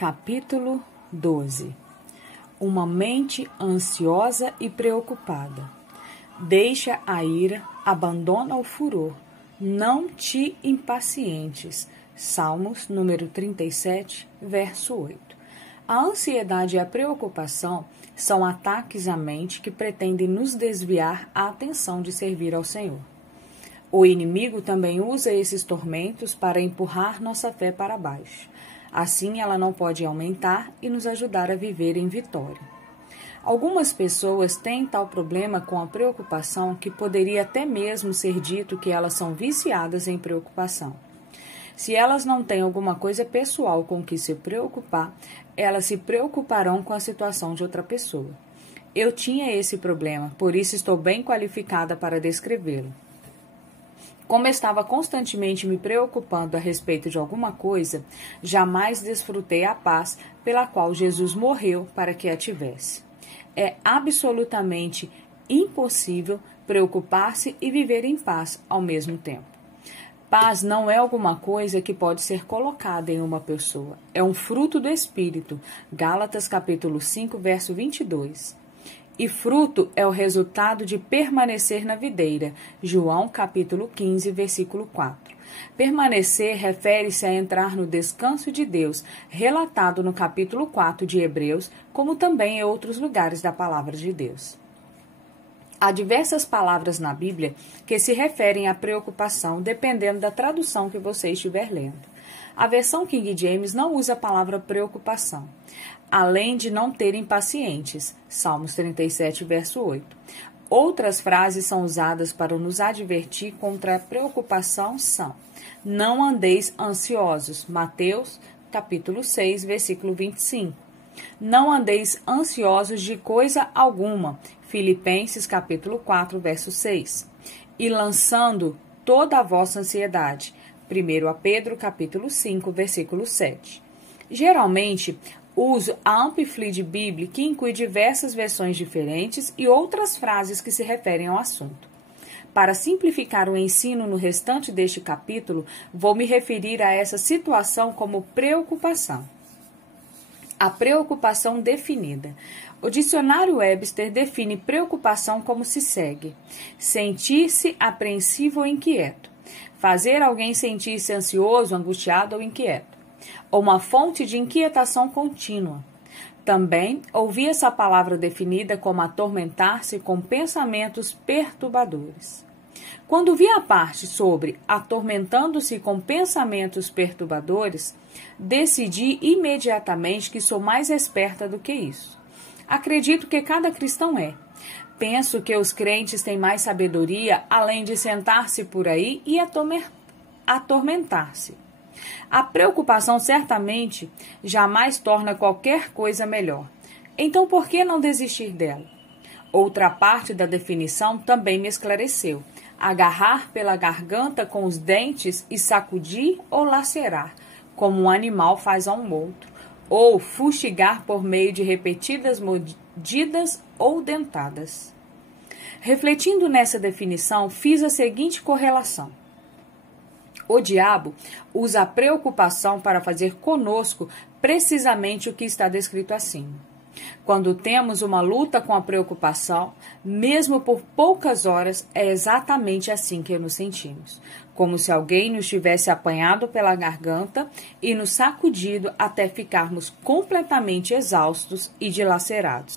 Capítulo 12. Uma mente ansiosa e preocupada. Deixa a ira, abandona o furor, não te impacientes. Salmos, número 37, verso 8. A ansiedade e a preocupação são ataques à mente que pretendem nos desviar a atenção de servir ao Senhor. O inimigo também usa esses tormentos para empurrar nossa fé para baixo. Assim, ela não pode aumentar e nos ajudar a viver em vitória. Algumas pessoas têm tal problema com a preocupação que poderia até mesmo ser dito que elas são viciadas em preocupação. Se elas não têm alguma coisa pessoal com que se preocupar, elas se preocuparão com a situação de outra pessoa. Eu tinha esse problema, por isso estou bem qualificada para descrevê-lo. Como estava constantemente me preocupando a respeito de alguma coisa, jamais desfrutei a paz pela qual Jesus morreu para que a tivesse. É absolutamente impossível preocupar-se e viver em paz ao mesmo tempo. Paz não é alguma coisa que pode ser colocada em uma pessoa. É um fruto do Espírito. Gálatas capítulo 5, verso 22. E fruto é o resultado de permanecer na videira. João capítulo 15, versículo 4. Permanecer refere-se a entrar no descanso de Deus, relatado no capítulo 4 de Hebreus, como também em outros lugares da palavra de Deus. Há diversas palavras na Bíblia que se referem à preocupação, dependendo da tradução que você estiver lendo. A versão King James não usa a palavra preocupação, além de não ter impacientes. Salmos 37, verso 8. Outras frases são usadas para nos advertir contra a preocupação são: não andeis ansiosos. Mateus, capítulo 6, versículo 25. Não andeis ansiosos de coisa alguma. Filipenses, capítulo 4, verso 6. E lançando toda a vossa ansiedade. 1 Pedro, capítulo 5, versículo 7. Geralmente, uso a Amplified Bible, que inclui diversas versões diferentes e outras frases que se referem ao assunto. Para simplificar o ensino no restante deste capítulo, vou me referir a essa situação como preocupação. A preocupação definida. O dicionário Webster define preocupação como se segue: sentir-se apreensivo ou inquieto, fazer alguém sentir-se ansioso, angustiado ou inquieto, ou uma fonte de inquietação contínua. Também ouvi essa palavra definida como atormentar-se com pensamentos perturbadores. Quando vi a parte sobre atormentando-se com pensamentos perturbadores, decidi imediatamente que sou mais esperta do que isso. Acredito que cada cristão é. Penso que os crentes têm mais sabedoria, além de sentar-se por aí e atormentar-se. A preocupação certamente jamais torna qualquer coisa melhor. Então, por que não desistir dela? Outra parte da definição também me esclareceu: agarrar pela garganta com os dentes e sacudir ou lacerar, como um animal faz a um outro, ou fustigar por meio de repetidas mordidas ou dentadas. Refletindo nessa definição, fiz a seguinte correlação. O diabo usa a preocupação para fazer conosco precisamente o que está descrito acima. Quando temos uma luta com a preocupação, mesmo por poucas horas, é exatamente assim que nos sentimos, como se alguém nos tivesse apanhado pela garganta e nos sacudido até ficarmos completamente exaustos e dilacerados.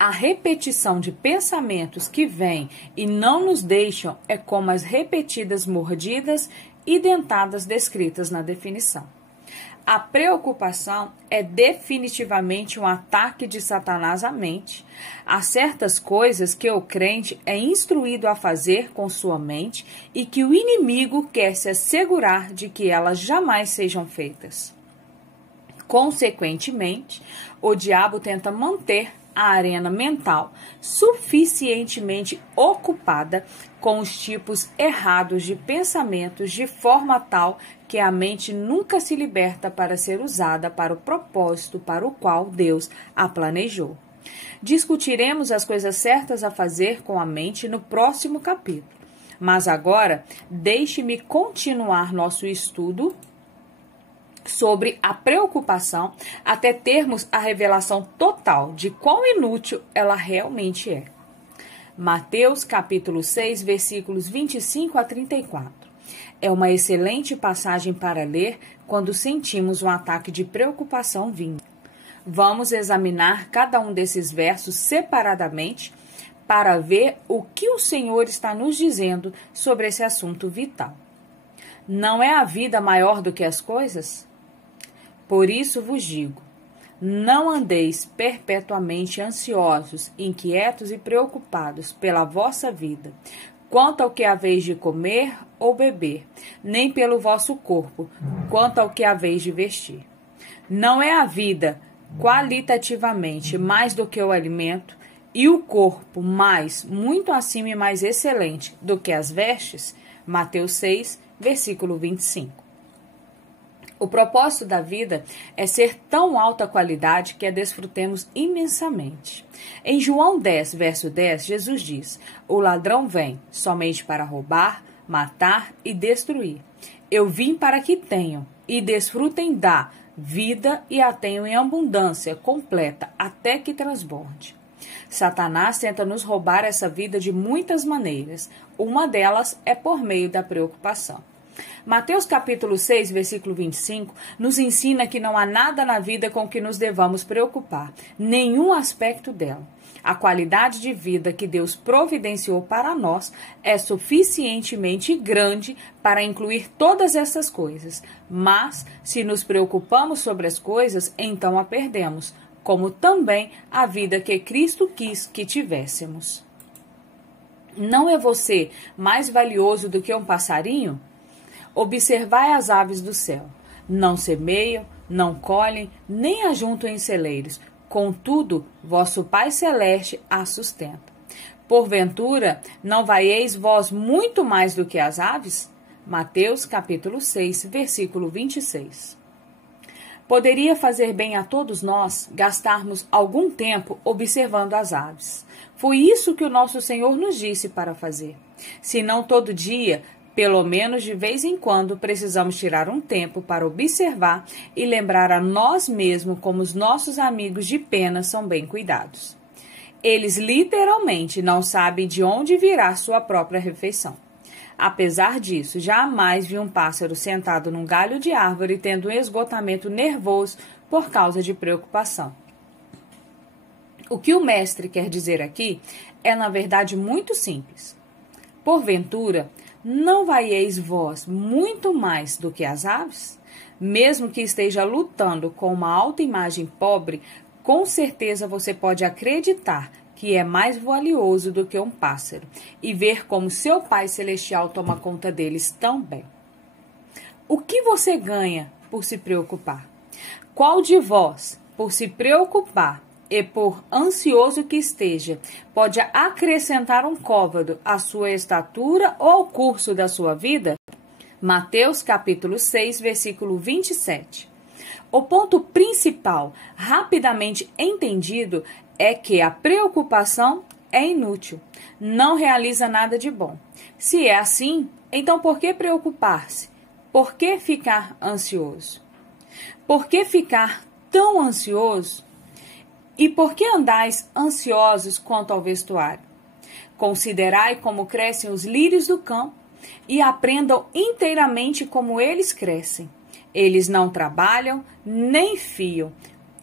A repetição de pensamentos que vêm e não nos deixam é como as repetidas mordidas e dentadas descritas na definição. A preocupação é definitivamente um ataque de Satanás à mente. Há certas coisas que o crente é instruído a fazer com sua mente e que o inimigo quer se assegurar de que elas jamais sejam feitas. Consequentemente, o diabo tenta manter a arena mental suficientemente ocupada com os tipos errados de pensamentos de forma tal que a mente nunca se liberta para ser usada para o propósito para o qual Deus a planejou. Discutiremos as coisas certas a fazer com a mente no próximo capítulo. Mas agora, deixe-me continuar nosso estudo sobre a preocupação até termos a revelação total de quão inútil ela realmente é. Mateus capítulo 6, versículos 25 a 34. É uma excelente passagem para ler quando sentimos um ataque de preocupação vindo. Vamos examinar cada um desses versos separadamente para ver o que o Senhor está nos dizendo sobre esse assunto vital. Não é a vida maior do que as coisas? Por isso vos digo, não andeis perpetuamente ansiosos, inquietos e preocupados pela vossa vida, quanto ao que haveis de comer ou beber, nem pelo vosso corpo, quanto ao que haveis de vestir. Não é a vida qualitativamente mais do que o alimento, e o corpo mais, muito acima e mais excelente do que as vestes? Mateus 6, versículo 25. O propósito da vida é ser tão alta qualidade que a desfrutemos imensamente. Em João 10, verso 10, Jesus diz: o ladrão vem somente para roubar, matar e destruir. Eu vim para que tenham e desfrutem da vida e a tenham em abundância completa até que transborde. Satanás tenta nos roubar essa vida de muitas maneiras. Uma delas é por meio da preocupação. Mateus capítulo 6, versículo 25, nos ensina que não há nada na vida com que nos devamos preocupar, nenhum aspecto dela. A qualidade de vida que Deus providenciou para nós é suficientemente grande para incluir todas essas coisas, mas se nos preocupamos sobre as coisas, então a perdemos, como também a vida que Cristo quis que tivéssemos. Não é você mais valioso do que um passarinho? Observai as aves do céu. Não semeiam, não colhem, nem ajuntam em celeiros. Contudo, vosso Pai Celeste as sustenta. Porventura, não vaieis vós muito mais do que as aves? Mateus capítulo 6, versículo 26. Poderia fazer bem a todos nós gastarmos algum tempo observando as aves. Foi isso que o nosso Senhor nos disse para fazer. Se não todo dia, pelo menos de vez em quando, precisamos tirar um tempo para observar e lembrar a nós mesmos como os nossos amigos de pena são bem cuidados. Eles literalmente não sabem de onde virá sua própria refeição. Apesar disso, jamais vi um pássaro sentado num galho de árvore tendo um esgotamento nervoso por causa de preocupação. O que o mestre quer dizer aqui é, na verdade, muito simples. Porventura, não vaieis vós muito mais do que as aves? Mesmo que esteja lutando com uma autoimagem pobre, com certeza você pode acreditar que é mais valioso do que um pássaro e ver como seu Pai Celestial toma conta deles tão bem. O que você ganha por se preocupar? Qual de vós, por se preocupar e por ansioso que esteja, pode acrescentar um côvado à sua estatura ou ao curso da sua vida? Mateus capítulo 6, versículo 27. O ponto principal, rapidamente entendido, é que a preocupação é inútil, não realiza nada de bom. Se é assim, então por que preocupar-se? Por que ficar ansioso? Por que ficar tão ansioso? E por que andais ansiosos quanto ao vestuário? Considerai como crescem os lírios do campo e aprendam inteiramente como eles crescem. Eles não trabalham, nem fiam.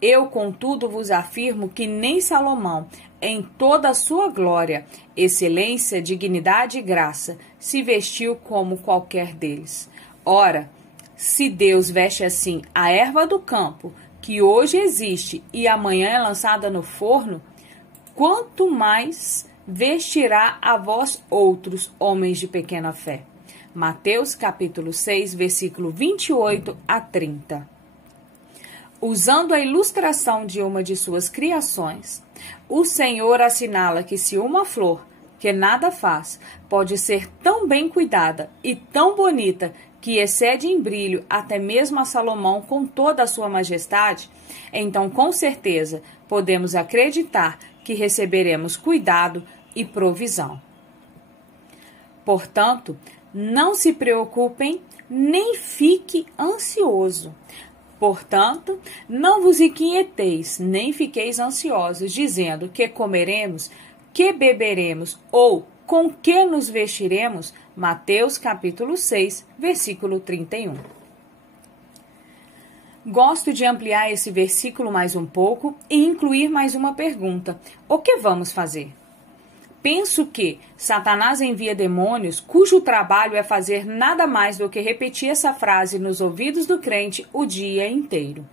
Eu, contudo, vos afirmo que nem Salomão, em toda a sua glória, excelência, dignidade e graça, se vestiu como qualquer deles. Ora, se Deus veste assim a erva do campo, que hoje existe e amanhã é lançada no forno, quanto mais vestirá a vós outros, homens de pequena fé. Mateus capítulo 6, versículo 28 a 30. Usando a ilustração de uma de suas criações, o Senhor assinala que se uma flor, que nada faz, pode ser tão bem cuidada e tão bonita que excede em brilho até mesmo a Salomão com toda a sua majestade, então com certeza podemos acreditar que receberemos cuidado e provisão. Portanto, não se preocupem nem fique ansioso. Portanto, não vos inquieteis, nem fiqueis ansiosos, dizendo: que comeremos, que beberemos, ou com que nos vestiremos? Mateus capítulo 6, versículo 31. Gosto de ampliar esse versículo mais um pouco e incluir mais uma pergunta: o que vamos fazer? Penso que Satanás envia demônios cujo trabalho é fazer nada mais do que repetir essa frase nos ouvidos do crente o dia inteiro.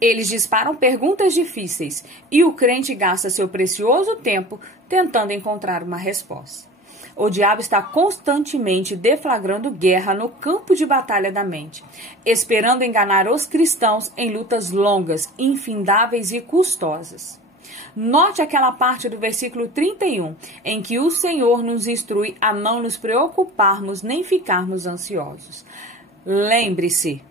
Eles disparam perguntas difíceis e o crente gasta seu precioso tempo tentando encontrar uma resposta. O diabo está constantemente deflagrando guerra no campo de batalha da mente, esperando enganar os cristãos em lutas longas, infindáveis e custosas. Note aquela parte do versículo 31, em que o Senhor nos instrui a não nos preocuparmos nem ficarmos ansiosos. Lembre-se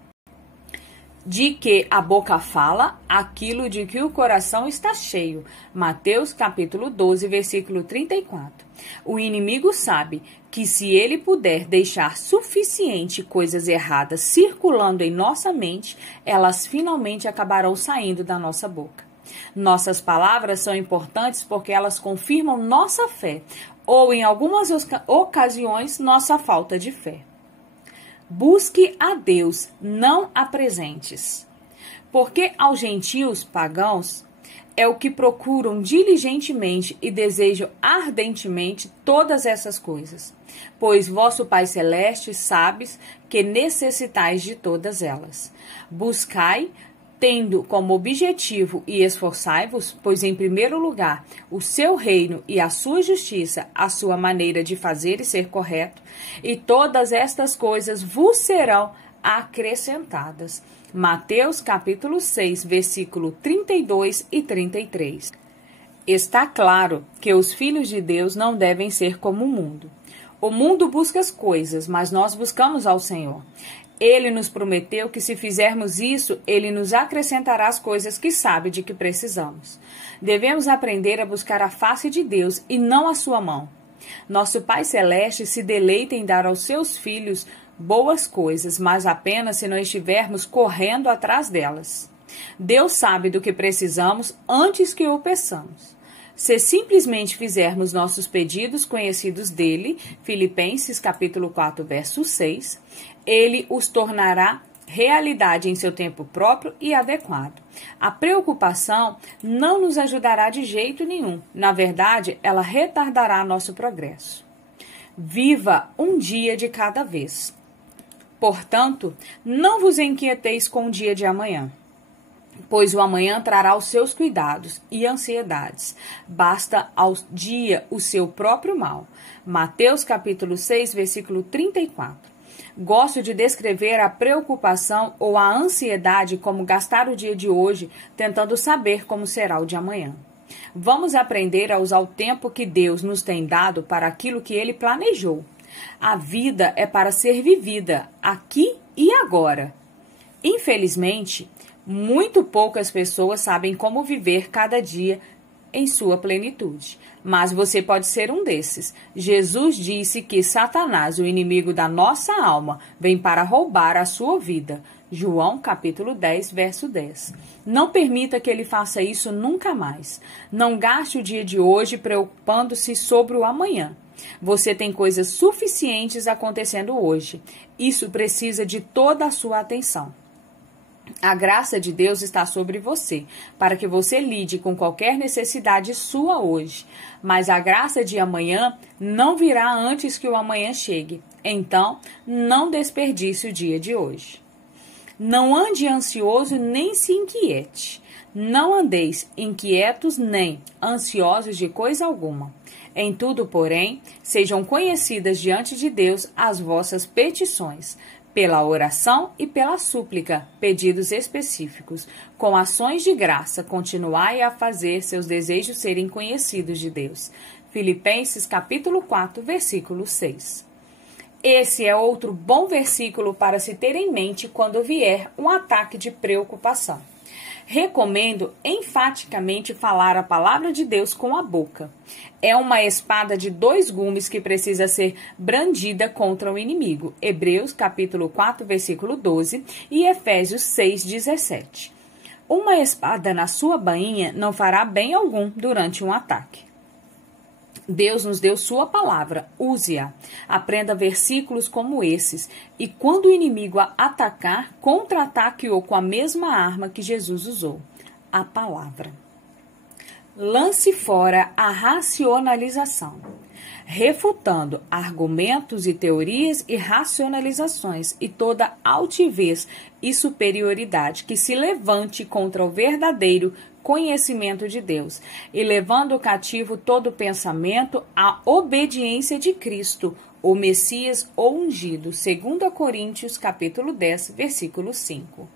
de que a boca fala aquilo de que o coração está cheio. Mateus capítulo 12, versículo 34. O inimigo sabe que se ele puder deixar suficiente coisas erradas circulando em nossa mente, elas finalmente acabarão saindo da nossa boca. Nossas palavras são importantes porque elas confirmam nossa fé, ou em algumas ocasiões, nossa falta de fé. Busque a Deus, não a presentes. Porque aos gentios pagãos é o que procuram diligentemente e desejam ardentemente todas essas coisas. Pois vosso Pai Celeste sabe que necessitais de todas elas. Buscai, tendo como objetivo e esforçai-vos, pois em primeiro lugar o seu reino e a sua justiça, a sua maneira de fazer e ser correto, e todas estas coisas vos serão acrescentadas. Mateus capítulo 6, versículo 32 e 33. Está claro que os filhos de Deus não devem ser como o mundo. O mundo busca as coisas, mas nós buscamos ao Senhor. Ele nos prometeu que se fizermos isso, Ele nos acrescentará as coisas que sabe de que precisamos. Devemos aprender a buscar a face de Deus e não a sua mão. Nosso Pai Celeste se deleita em dar aos seus filhos boas coisas, mas apenas se não estivermos correndo atrás delas. Deus sabe do que precisamos antes que o peçamos. Se simplesmente fizermos nossos pedidos conhecidos dele, Filipenses capítulo 4, verso 6, ele os tornará realidade em seu tempo próprio e adequado. A preocupação não nos ajudará de jeito nenhum. Na verdade, ela retardará nosso progresso. Viva um dia de cada vez. Portanto, não vos inquieteis com o dia de amanhã, pois o amanhã trará os seus cuidados e ansiedades. Basta ao dia o seu próprio mal. Mateus capítulo 6, versículo 34. Gosto de descrever a preocupação ou a ansiedade como gastar o dia de hoje tentando saber como será o de amanhã. Vamos aprender a usar o tempo que Deus nos tem dado para aquilo que Ele planejou. A vida é para ser vivida aqui e agora. Infelizmente, muito poucas pessoas sabem como viver cada dia em sua plenitude. Mas você pode ser um desses. Jesus disse que Satanás, o inimigo da nossa alma, vem para roubar a sua vida. João capítulo 10, verso 10. Não permita que ele faça isso nunca mais. Não gaste o dia de hoje preocupando-se sobre o amanhã. Você tem coisas suficientes acontecendo hoje. Isso precisa de toda a sua atenção. A graça de Deus está sobre você, para que você lide com qualquer necessidade sua hoje. Mas a graça de amanhã não virá antes que o amanhã chegue. Então, não desperdice o dia de hoje. Não ande ansioso nem se inquiete. Não andeis inquietos nem ansiosos de coisa alguma. Em tudo, porém, sejam conhecidas diante de Deus as vossas petições, pela oração e pela súplica, pedidos específicos. Com ações de graça, continuai a fazer seus desejos serem conhecidos de Deus. Filipenses capítulo 4, versículo 6. Esse é outro bom versículo para se ter em mente quando vier um ataque de preocupação. Recomendo enfaticamente falar a palavra de Deus com a boca. É uma espada de 2 gumes que precisa ser brandida contra o inimigo. Hebreus capítulo 4, versículo 12 e Efésios 6, 17. Uma espada na sua bainha não fará bem algum durante um ataque. Deus nos deu sua palavra, use-a. Aprenda versículos como esses e quando o inimigo a atacar, contra-ataque-o com a mesma arma que Jesus usou, a palavra. Lance fora a racionalização, refutando argumentos e teorias e racionalizações e toda altivez e superioridade que se levante contra o verdadeiro conhecimento de Deus, e levando cativo todo pensamento à obediência de Cristo, o Messias ou ungido, 2 Coríntios capítulo 10, versículo 5.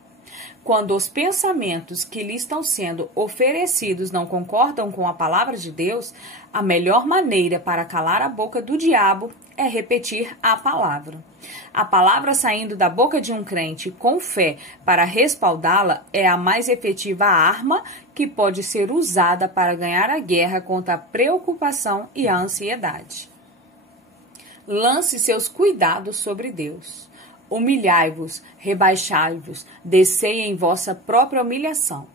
Quando os pensamentos que lhe estão sendo oferecidos não concordam com a palavra de Deus, a melhor maneira para calar a boca do diabo é repetir a palavra. A palavra saindo da boca de um crente com fé para respaldá-la é a mais efetiva arma que pode ser usada para ganhar a guerra contra a preocupação e a ansiedade. Lance seus cuidados sobre Deus. Humilhai-vos, rebaixai-vos, descei em vossa própria humilhação.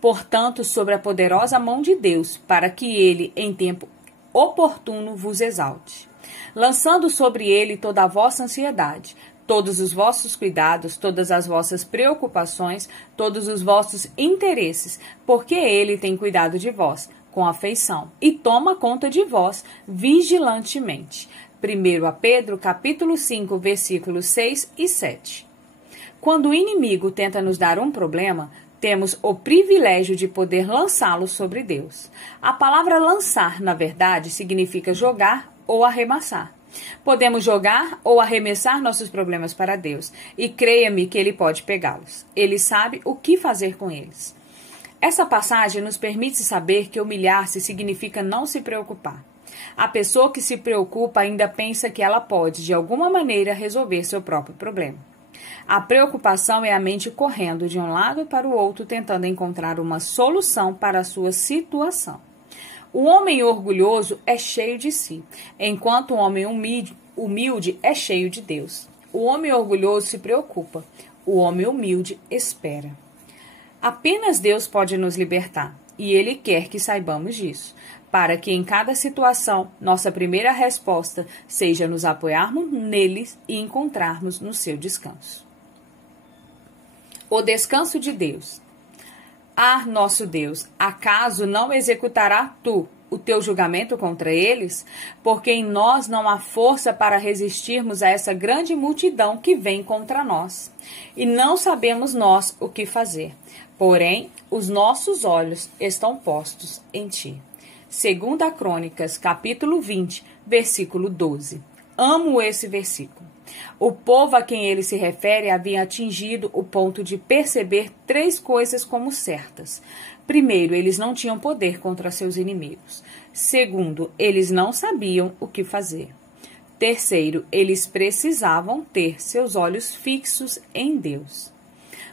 Portanto, sobre a poderosa mão de Deus, para que ele, em tempo oportuno, vos exalte. Lançando sobre ele toda a vossa ansiedade, todos os vossos cuidados, todas as vossas preocupações, todos os vossos interesses, porque ele tem cuidado de vós, com afeição, e toma conta de vós vigilantemente. 1 Pedro, capítulo 5, versículos 6 e 7. Quando o inimigo tenta nos dar um problema, temos o privilégio de poder lançá-lo sobre Deus. A palavra lançar, na verdade, significa jogar ou arremessar. Podemos jogar ou arremessar nossos problemas para Deus, e creia-me que Ele pode pegá-los. Ele sabe o que fazer com eles. Essa passagem nos permite saber que humilhar-se significa não se preocupar. A pessoa que se preocupa ainda pensa que ela pode, de alguma maneira, resolver seu próprio problema. A preocupação é a mente correndo de um lado para o outro, tentando encontrar uma solução para a sua situação. O homem orgulhoso é cheio de si, enquanto o homem humilde é cheio de Deus. O homem orgulhoso se preocupa, o homem humilde espera. Apenas Deus pode nos libertar, e Ele quer que saibamos disso, para que em cada situação nossa primeira resposta seja nos apoiarmos nele e encontrarmos no seu descanso. O descanso de Deus. Ah, nosso Deus, acaso não executará tu o teu julgamento contra eles? Porque em nós não há força para resistirmos a essa grande multidão que vem contra nós. E não sabemos nós o que fazer. Porém, os nossos olhos estão postos em ti. 2 Crônicas, capítulo 20, versículo 12. Amo esse versículo. O povo a quem ele se refere havia atingido o ponto de perceber 3 coisas como certas. Primeiro, eles não tinham poder contra seus inimigos. Segundo, eles não sabiam o que fazer. Terceiro, eles precisavam ter seus olhos fixos em Deus.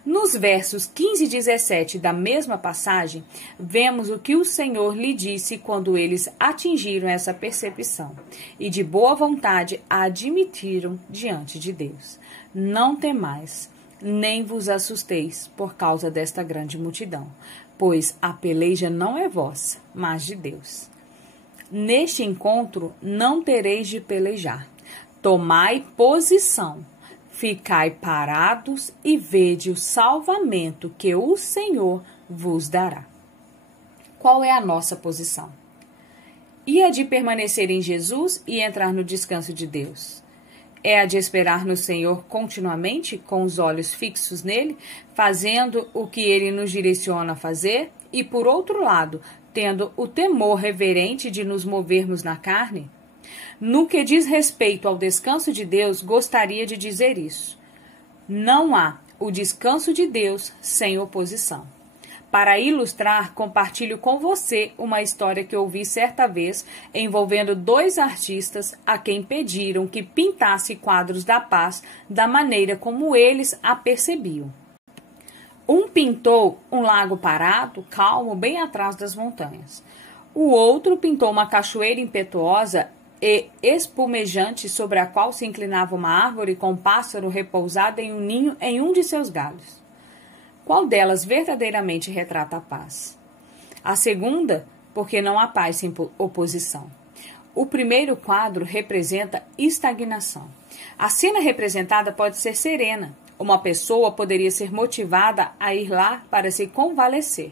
Nos versos 15 e 17 da mesma passagem, vemos o que o Senhor lhe disse quando eles atingiram essa percepção e de boa vontade a admitiram diante de Deus. Não temais, nem vos assusteis por causa desta grande multidão, pois a peleja não é vossa, mas de Deus. Neste encontro não tereis de pelejar. Tomai posição. Ficai parados e vede o salvamento que o Senhor vos dará. Qual é a nossa posição? E a de permanecer em Jesus e entrar no descanso de Deus? É a de esperar no Senhor continuamente, com os olhos fixos nele, fazendo o que ele nos direciona a fazer, e, por outro lado, tendo o temor reverente de nos movermos na carne? No que diz respeito ao descanso de Deus, gostaria de dizer isso. Não há o descanso de Deus sem oposição. Para ilustrar, compartilho com você uma história que ouvi certa vez envolvendo 2 artistas a quem pediram que pintasse quadros da paz da maneira como eles a percebiam. Um pintou um lago parado, calmo, bem atrás das montanhas. O outro pintou uma cachoeira impetuosa e espumejante sobre a qual se inclinava uma árvore com um pássaro repousado em um ninho em um de seus galhos. Qual delas verdadeiramente retrata a paz? A segunda, porque não há paz sem oposição. O primeiro quadro representa estagnação. A cena representada pode ser serena. Uma pessoa poderia ser motivada a ir lá para se convalescer.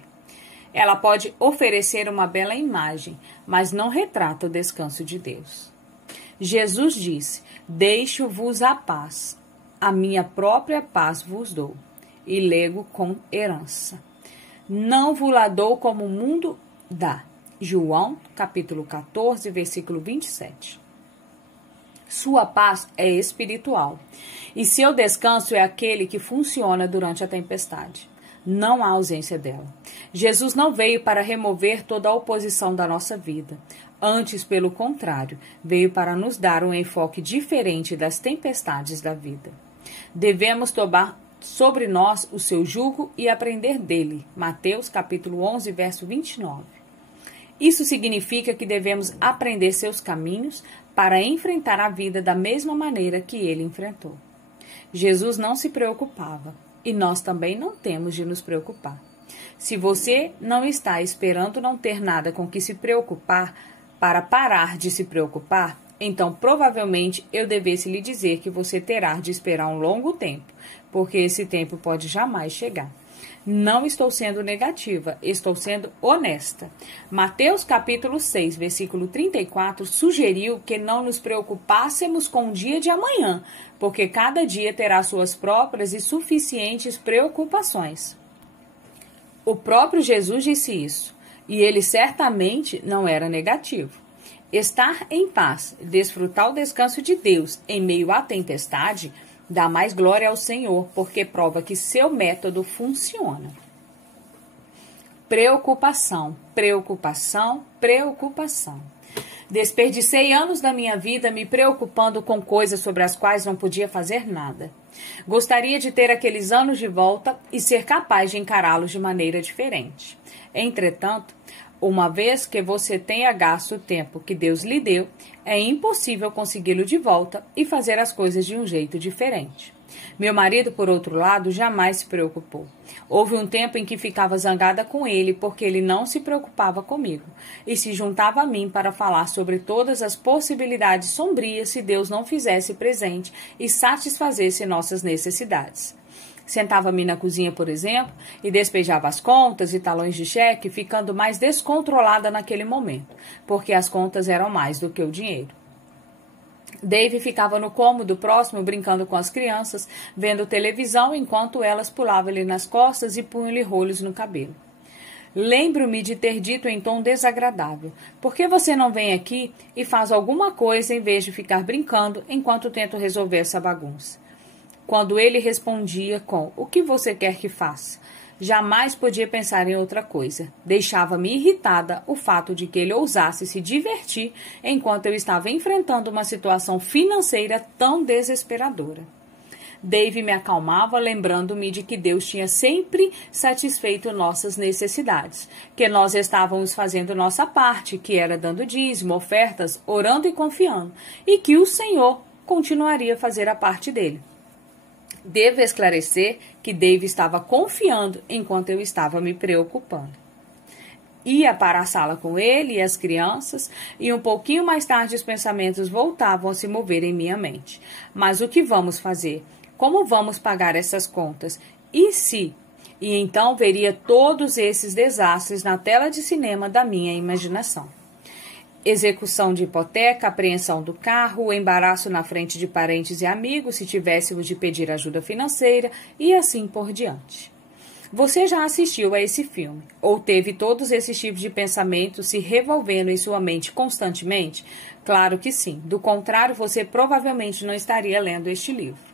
Ela pode oferecer uma bela imagem, mas não retrata o descanso de Deus. Jesus disse: deixo-vos a paz, a minha própria paz vos dou, e lego com herança. Não vos la dou como o mundo dá. João, capítulo 14, versículo 27. Sua paz é espiritual, e seu descanso é aquele que funciona durante a tempestade. Não há ausência dela. Jesus não veio para remover toda a oposição da nossa vida. Antes, pelo contrário, veio para nos dar um enfoque diferente das tempestades da vida. Devemos tomar sobre nós o seu jugo e aprender dele. Mateus capítulo 11, verso 29. Isso significa que devemos aprender seus caminhos para enfrentar a vida da mesma maneira que ele enfrentou. Jesus não se preocupava, e nós também não temos de nos preocupar. Se você não está esperando não ter nada com que se preocupar para parar de se preocupar, então provavelmente eu devesse lhe dizer que você terá de esperar um longo tempo, porque esse tempo pode jamais chegar. Não estou sendo negativa, estou sendo honesta. Mateus capítulo 6, versículo 34, sugeriu que não nos preocupássemos com o dia de amanhã, porque cada dia terá suas próprias e suficientes preocupações. O próprio Jesus disse isso, e ele certamente não era negativo. Estar em paz, desfrutar o descanso de Deus em meio à tempestade, dá mais glória ao Senhor, porque prova que seu método funciona. Preocupação, preocupação, preocupação. Desperdicei anos da minha vida me preocupando com coisas sobre as quais não podia fazer nada. Gostaria de ter aqueles anos de volta e ser capaz de encará-los de maneira diferente. Entretanto, uma vez que você tenha gasto o tempo que Deus lhe deu, é impossível consegui-lo de volta e fazer as coisas de um jeito diferente. Meu marido, por outro lado, jamais se preocupou. Houve um tempo em que ficava zangada com ele porque ele não se preocupava comigo e se juntava a mim para falar sobre todas as possibilidades sombrias se Deus não fizesse presente e satisfazesse nossas necessidades. Sentava-me na cozinha, por exemplo, e despejava as contas e talões de cheque, ficando mais descontrolada naquele momento, porque as contas eram mais do que o dinheiro. Dave ficava no cômodo próximo brincando com as crianças, vendo televisão enquanto elas pulavam-lhe nas costas e punham-lhe rolhos no cabelo. Lembro-me de ter dito em tom desagradável: por que você não vem aqui e faz alguma coisa em vez de ficar brincando enquanto tento resolver essa bagunça? Quando ele respondia com: o que você quer que faça? Jamais podia pensar em outra coisa. Deixava-me irritada o fato de que ele ousasse se divertir enquanto eu estava enfrentando uma situação financeira tão desesperadora. Dave me acalmava, lembrando-me de que Deus tinha sempre satisfeito nossas necessidades, que nós estávamos fazendo nossa parte, que era dando dízimo, ofertas, orando e confiando, e que o Senhor continuaria a fazer a parte dele. Devo esclarecer que Dave estava confiando enquanto eu estava me preocupando. Ia para a sala com ele e as crianças, e um pouquinho mais tarde os pensamentos voltavam a se mover em minha mente. Mas o que vamos fazer? Como vamos pagar essas contas? E se? E então veria todos esses desastres na tela de cinema da minha imaginação. Execução de hipoteca, apreensão do carro, embaraço na frente de parentes e amigos se tivéssemos de pedir ajuda financeira e assim por diante. Você já assistiu a esse filme? Ou teve todos esses tipos de pensamentos se revolvendo em sua mente constantemente? Claro que sim. Do contrário, você provavelmente não estaria lendo este livro.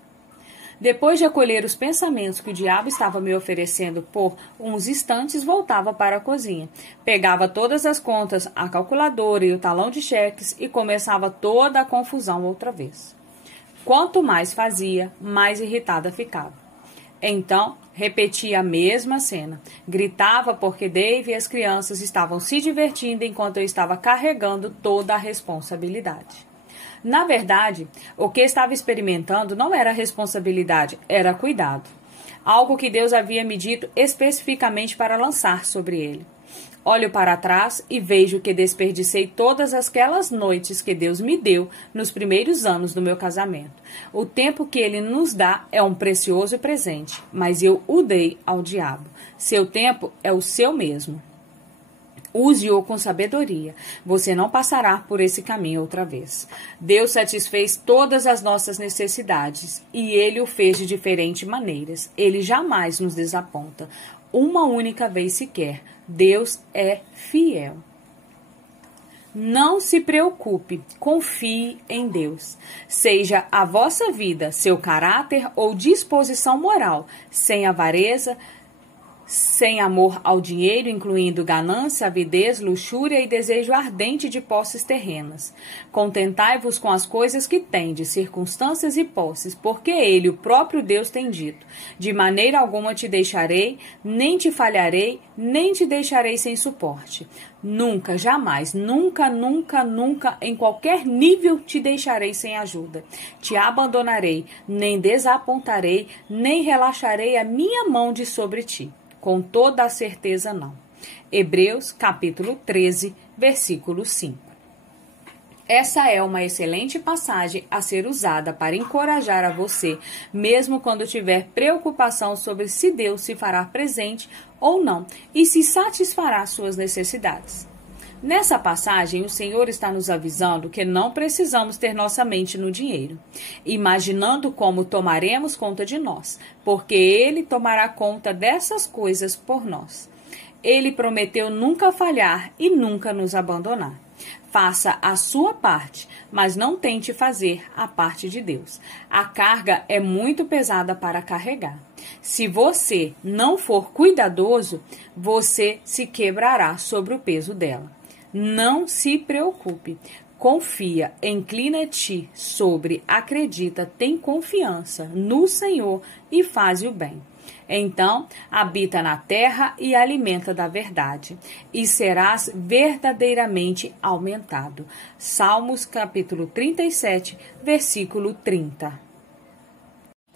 Depois de acolher os pensamentos que o diabo estava me oferecendo por uns instantes, voltava para a cozinha. Pegava todas as contas, a calculadora e o talão de cheques e começava toda a confusão outra vez. Quanto mais fazia, mais irritada ficava. Então, repetia a mesma cena. Gritava porque Dave e as crianças estavam se divertindo enquanto eu estava carregando toda a responsabilidade. Na verdade, o que estava experimentando não era responsabilidade, era cuidado. Algo que Deus havia me dito especificamente para lançar sobre ele. Olho para trás e vejo que desperdicei todas aquelas noites que Deus me deu nos primeiros anos do meu casamento. O tempo que Ele nos dá é um precioso presente, mas eu o dei ao diabo. Seu tempo é o seu mesmo. Use-o com sabedoria. Você não passará por esse caminho outra vez. Deus satisfez todas as nossas necessidades e Ele o fez de diferentes maneiras. Ele jamais nos desaponta. Uma única vez sequer. Deus é fiel. Não se preocupe, confie em Deus. Seja a vossa vida, seu caráter ou disposição moral, sem avareza, sem amor ao dinheiro, incluindo ganância, avidez, luxúria e desejo ardente de posses terrenas. Contentai-vos com as coisas que tendes, circunstâncias e posses, porque Ele, o próprio Deus, tem dito: de maneira alguma te deixarei, nem te falharei, nem te deixarei sem suporte. Nunca, jamais, nunca, nunca, nunca, em qualquer nível te deixarei sem ajuda. Te abandonarei, nem desapontarei, nem relaxarei a minha mão de sobre ti. Com toda a certeza não. Hebreus, capítulo 13, versículo 5. Essa é uma excelente passagem a ser usada para encorajar a você, mesmo quando tiver preocupação sobre se Deus se fará presente ou não e se satisfará suas necessidades. Nessa passagem, o Senhor está nos avisando que não precisamos ter nossa mente no dinheiro, imaginando como tomaremos conta de nós, porque Ele tomará conta dessas coisas por nós. Ele prometeu nunca falhar e nunca nos abandonar. Faça a sua parte, mas não tente fazer a parte de Deus. A carga é muito pesada para carregar. Se você não for cuidadoso, você se quebrará sobre o peso dela. Não se preocupe. Confia, inclina-te sobre, acredita, tem confiança no Senhor e faz o bem. Então, habita na terra e alimenta da verdade, e serás verdadeiramente aumentado. Salmos capítulo 37, versículo 30.